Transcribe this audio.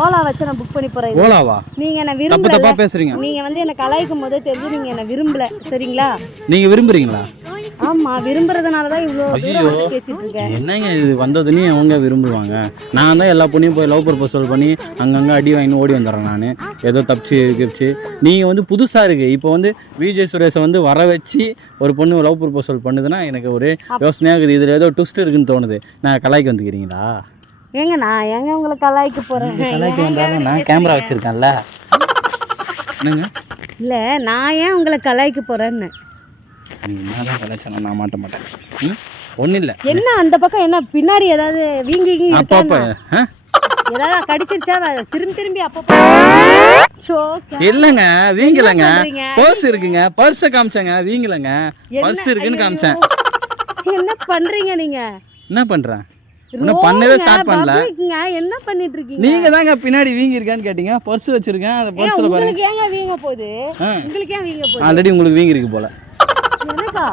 ஓலா வச்சு நான் புக் பண்ணி போறேன். ஓலாவா? நீங்க என்ன தப்பு விரும்பல. தப்பா பேசுறீங்க. நீங்க வந்து என்ன கலாய்க்கும் போதே தெரிஞ்சு நீங்க என்ன விரும்பல. சரிங்களா? நீங்க விரும்புறீங்களா? ஆமா, விரும்புறதுனால தான் இவ்வளோ தூரம் பேசிட்டு இருக்கேன். என்னங்க இது வந்ததுன்னு அவங்க விரும்புவாங்க. நான் தான் எல்லா பொண்ணையும் போய் லவ் ப்ரப்போசல் பண்ணி அங்கங்கே அடி வாங்கி ஓடி வந்துடுறேன். நான் ஏதோ தப்பிச்சு நீங்கள் வந்து புதுசாக இருக்குது. இப்போ வந்து விஜய் சுரேஷை வந்து வர வச்சு ஒரு பொண்ணு லவ் ப்ரப்போசல் பண்ணுதுன்னா எனக்கு ஒரு யோசனையாக இருக்குது. இதில் ஏதோ ட்விஸ்ட் இருக்குன்னு தோணுது. நான் கலாய்க்கு வந்துக்கிறீங்களா? ஏங்க நான் ஏங்க உங்களை கலாய்க்க போகிறேன்? கலாய்க்கு வந்தாலும் நான் கேமரா வச்சுருக்கேன்ல. என்னங்க? இல்லை, நான் ஏன் உங்களை கலாய்க்க போகிறேன்னு. நான் தான் கலாய்ச்சேன். நான் மாட்டேன். ஒன்றும் இல்லை. என்ன அந்த பக்கம் என்ன பின்னாடி ஏதாவது வீங்கி அப்பப்போ ஏதாவது கடிச்சிருச்சா? திரும்பி அப்போ இல்லைங்க, வீங்கலைங்க. பர்ஸ் இருக்குங்க, பர்ஸை காமிச்சேங்க. வீங்கலைங்க, பர்ஸ் இருக்குன்னு காமிச்சேன். என்ன பண்றீங்க நீங்க? என்ன பண்றேன்? இன்னும் பண்ணவே ஸ்டார்ட் பண்ணல. என்ன பண்ணிட்டு இருக்கீங்க? நீங்க தாங்க பின்னாடி வீங்கி இருக்கான்னு கேட்டீங்க. பர்ஸ் வச்சிருக்கேன். அந்த பர்ஸ்ல பாருங்க. உங்களுக்கு ஏங்க வீங்க போகுது? உங்களுக்கு ஏன் வீங்க போகுது? ஆல்ரெடி உங்களுக்கு வீங்கி இருக்கு போல. எனக்கா?